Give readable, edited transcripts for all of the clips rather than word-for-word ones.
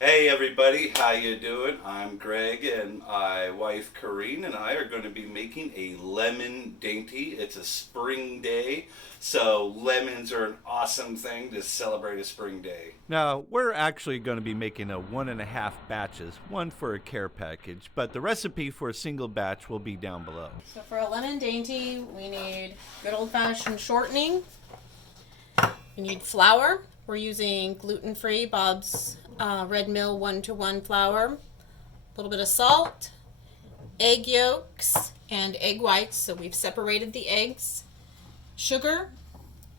Hey everybody, how you doing? I'm Greg and my wife Corine and I are going to be making a lemon dainty. It's a spring day, so lemons are an awesome thing to celebrate a spring day. Now, we're actually going to be making a 1.5 batches, one for a care package, but the recipe for a single batch will be down below. So for a lemon dainty, we need good old-fashioned shortening. You need flour. We're using gluten-free Bob's Red Mill 1-to-1 flour. A little bit of salt, egg yolks, and egg whites. So we've separated the eggs. Sugar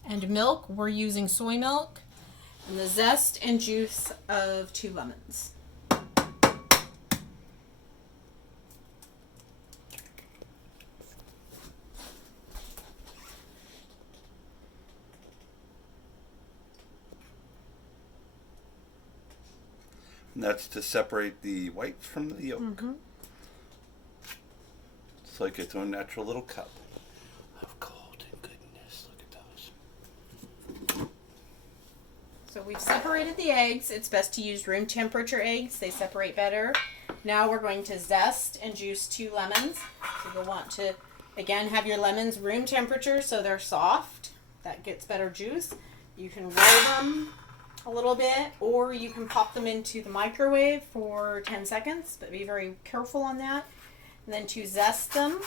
and milk. We're using soy milk. And the zest and juice of 2 lemons. And that's to separate the white from the yolk. It's like its own natural little cup of golden goodness. Look at those. So we've separated the eggs. It's best to use room temperature eggs. They separate better. Now we're going to zest and juice 2 lemons. So you'll want to, again, have your lemons room temperature so they're soft. That gets better juice. You can roll them a little bit, or you can pop them into the microwave for 10 seconds, but be very careful on that. And then to zest them,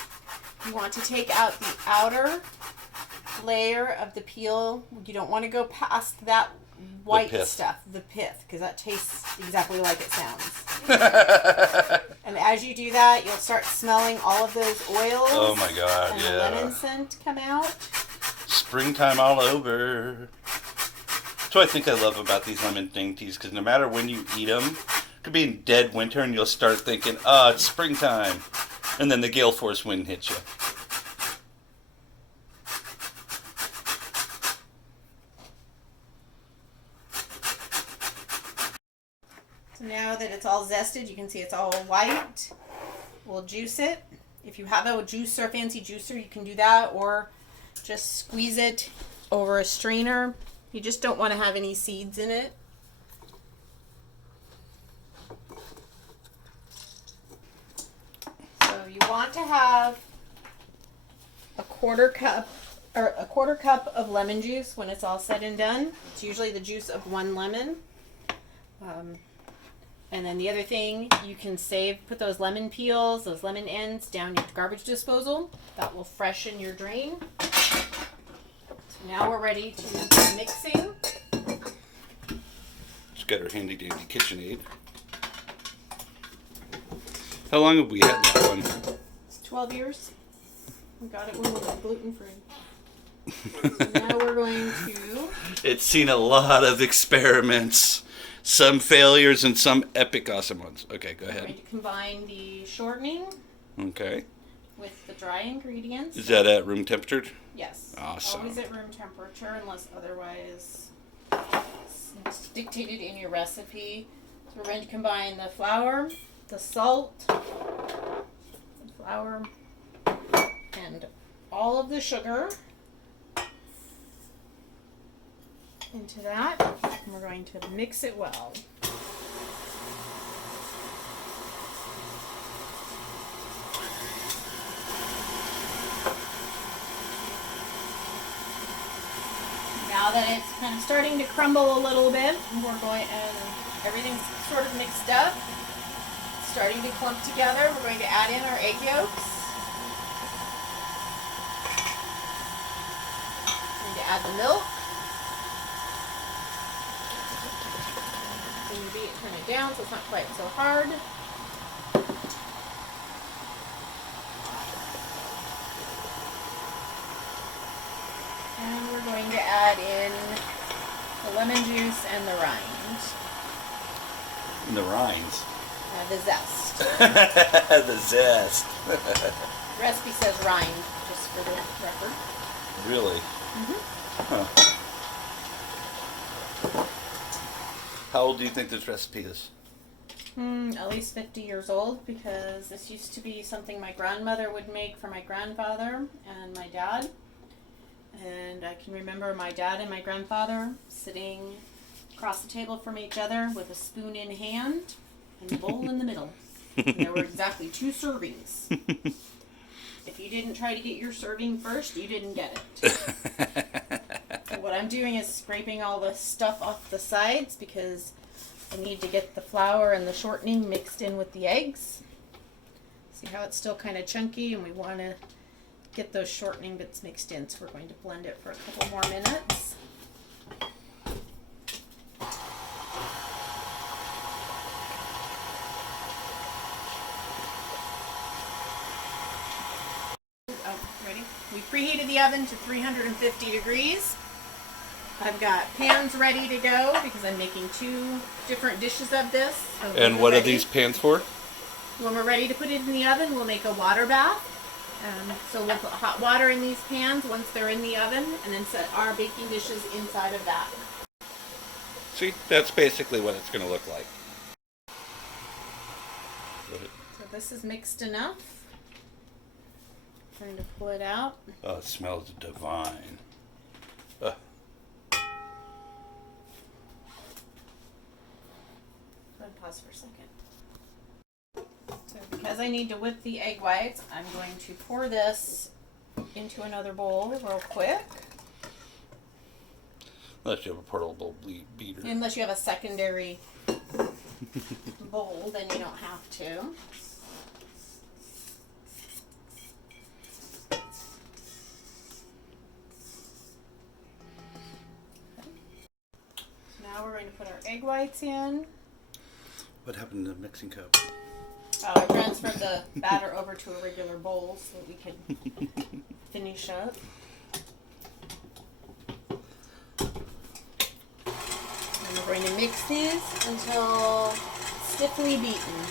you want to take out the outer layer of the peel. You don't want to go past that white stuff, the pith, because that tastes exactly like it sounds. And as you do that, you'll start smelling all of those oils. Oh my God, and yeah. the lemon scent come out. Springtime all over. That's what I think I love about these lemon dainties, because no matter when you eat them, it could be in dead winter and you'll start thinking, oh, it's springtime. And then the gale force wind hits you. So now that it's all zested, you can see it's all white. We'll juice it. If you have a juicer, fancy juicer, you can do that, or just squeeze it over a strainer. You just don't want to have any seeds in it. So you want to have a quarter cup of lemon juice when it's all said and done. It's usually the juice of 1 lemon. And then the other thing, you can put those lemon peels, those lemon ends down your garbage disposal. That will freshen your drain. So now we're ready to do mixing. She's got her handy dandy KitchenAid. How long have we had that one? It's 12 years. We got it when we were gluten-free. So now we're going to... It's seen a lot of experiments. Some failures and some epic awesome ones. Okay, go We're ahead. going to combine the shortening Okay. with the dry ingredients. Is that at room temperature? Yes. Awesome. Always at room temperature unless otherwise dictated in your recipe. So we're going to combine the flour, the salt, and all of the sugar into that. And we're going to mix it well. Now that it's kind of starting to crumble a little bit, and everything's sort of mixed up, starting to clump together, we're going to add in our egg yolks. We're going to add the milk. Then you turn it down so it's not quite so hard. And we're going to add in the lemon juice and the rind. The rinds. The zest. The zest. The recipe says rind, just for the record. Really? Mm-hmm. Huh. How old do you think this recipe is? At least 50 years old, because this used to be something my grandmother would make for my grandfather and my dad. And I can remember my dad and my grandfather sitting across the table from each other with a spoon in hand and a bowl in the middle. And there were exactly 2 servings. If you didn't try to get your serving first, you didn't get it. So what I'm doing is scraping all the stuff off the sides because I need to get the flour and the shortening mixed in with the eggs. See how it's still kind of chunky, and we want to get those shortening bits mixed in, so we're going to blend it for a couple more minutes. Oh, ready? We preheated the oven to 350 degrees. I've got pans ready to go because I'm making 2 different dishes of this. So And what are these pans for? When we're ready to put it in the oven, we'll make a water bath. So we'll put hot water in these pans once they're in the oven, and then set our baking dishes inside of that. See, that's basically what it's going to look like. So this is mixed enough. I'm going to pull it out. Oh, it smells divine. Go ahead and pause for a second. So because I need to whip the egg whites, I'm going to pour this into another bowl real quick. Unless you have a portable beater. Unless you have a secondary bowl, then you don't have to. Now we're going to put our egg whites in. What happened to the mixing cup? I transferred the batter over to a regular bowl so that we could finish up. And we're going to mix these until stiffly beaten.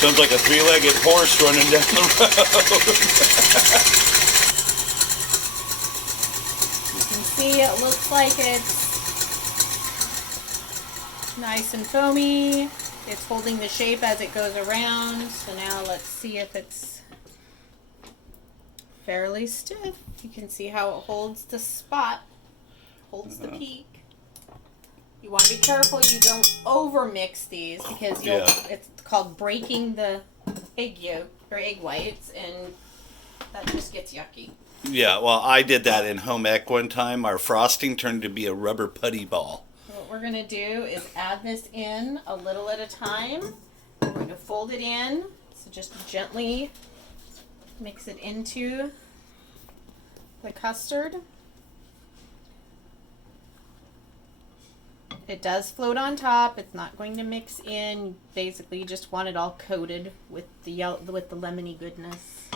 Sounds like a 3-legged horse running down the road. You can see it looks like it's nice and foamy. It's holding the shape as it goes around. So now let's see if it's fairly stiff. You can see how it holds the spot, holds the peak. You want to be careful you don't over mix these because it's called breaking the egg yolk or egg whites, and that just gets yucky. Yeah, well, I did that in home ec one time. Our frosting turned to be a rubber putty ball. So what we're going to do is add this in a little at a time. We're going to fold it in, so just gently mix it into the custard. It does float on top. It's not going to mix in. Basically, you just want it all coated with the lemony goodness.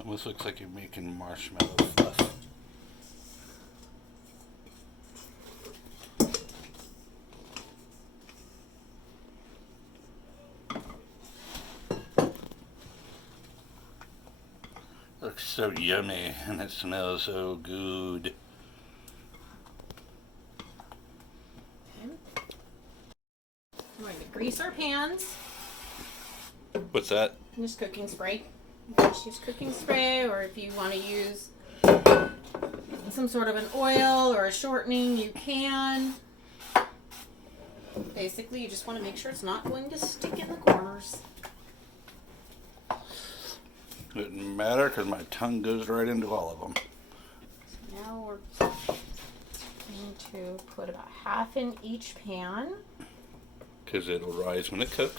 Almost looks like you're making marshmallow fluff. Looks so yummy, and it smells so good. Okay. We're going to grease our pans. What's that? Just cooking spray. You can just use cooking spray, or if you want to use some sort of an oil or a shortening, you can. Basically, you just want to make sure it's not going to stick in the corners. Doesn't matter because my tongue goes right into all of them. Now we're going to put about half in each pan. Because it'll rise when it cooks.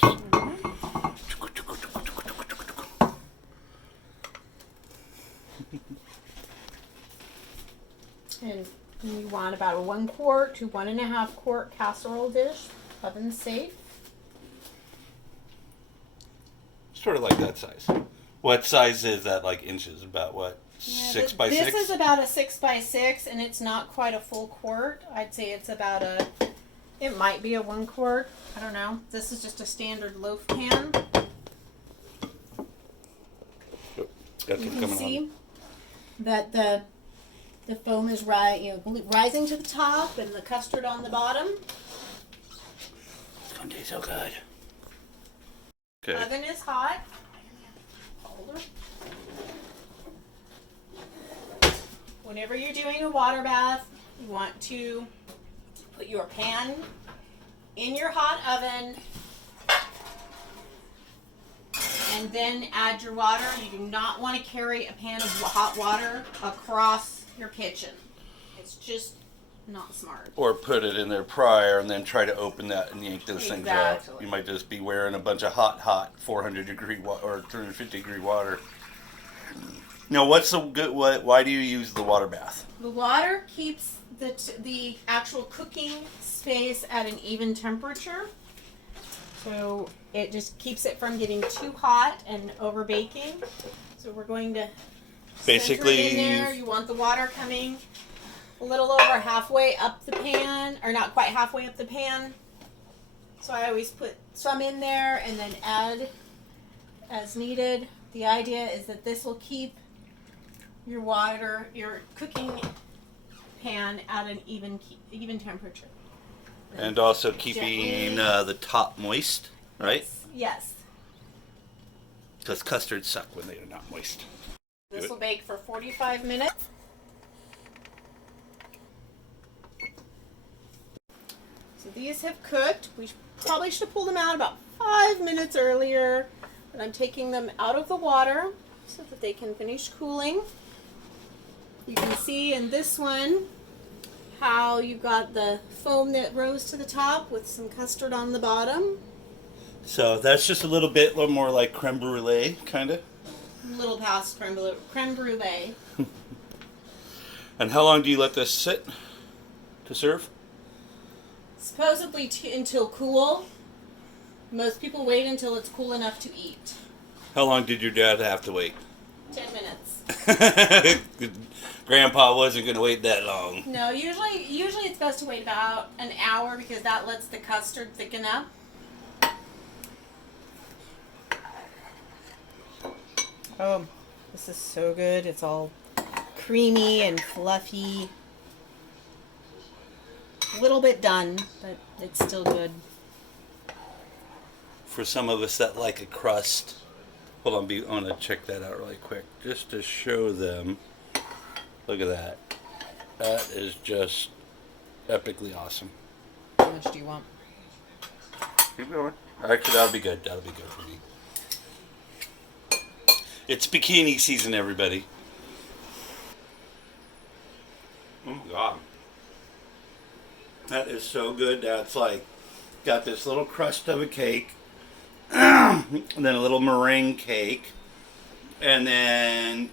And you want about a 1 quart to 1.5 quart casserole dish, oven safe. Sort of like that size. What size is that, like inches? About what? 6 by 6? This is about a 6 by 6, and it's not quite a full quart. I'd say it's about it might be a 1 quart. I don't know. This is just a standard loaf pan. That's You what's can coming see on. that the foam is rising to the top and the custard on the bottom. It's gonna taste so good. Okay. Oven is hot. Hold her. Whenever you're doing a water bath, you want to put your pan in your hot oven and then add your water. You do not want to carry a pan of hot water across your kitchen. It's just not smart. Or put it in there prior and then try to open that and yank those things out. Exactly. You might just be wearing a bunch of hot 400 degree or 350 degree water. Now, what's the good? Why do you use the water bath? The water keeps the actual cooking space at an even temperature. So it just keeps it from getting too hot and over baking. So we're going to Basically, center it in there. You want the water coming a little over halfway up the pan, or not quite halfway up the pan. So I always put some in there and then add as needed. The idea is that this will keep your cooking pan at an even temperature. and also keeping the top moist, right? Yes. Because custards suck when they are not moist. This will bake for 45 minutes. So these have cooked. We probably should have pulled them out about 5 minutes earlier, but I'm taking them out of the water so that they can finish cooling. You can see in this one how you got the foam that rose to the top with some custard on the bottom. So that's just a little more like creme brulee, kind of. A little past creme brulee. And how long do you let this sit to serve? Supposedly until cool. Most people wait until it's cool enough to eat. How long did your dad have to wait? 10 minutes. Grandpa wasn't going to wait that long. No, usually it's best to wait about an hour because that lets the custard thicken up. Oh, this is so good. It's all creamy and fluffy. A little bit done, but it's still good. For some of us that like a crust, hold on, I want to check that out really quick just to show them. Look at that. That is just epically awesome. How much do you want? Keep going. Actually, that'll be good. That'll be good for me. It's bikini season, everybody. Oh my god. That is so good. That's like, got this little crust of a cake, and then a little meringue cake, and then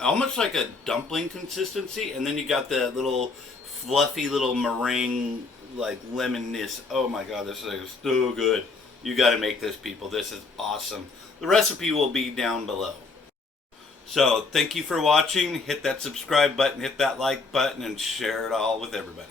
almost like a dumpling consistency, and then you got the little fluffy little meringue, like lemonness. Oh my god, this is so good. You got to make this, people. This is awesome. The recipe will be down below. So, thank you for watching. Hit that subscribe button, hit that like button, and share it all with everybody.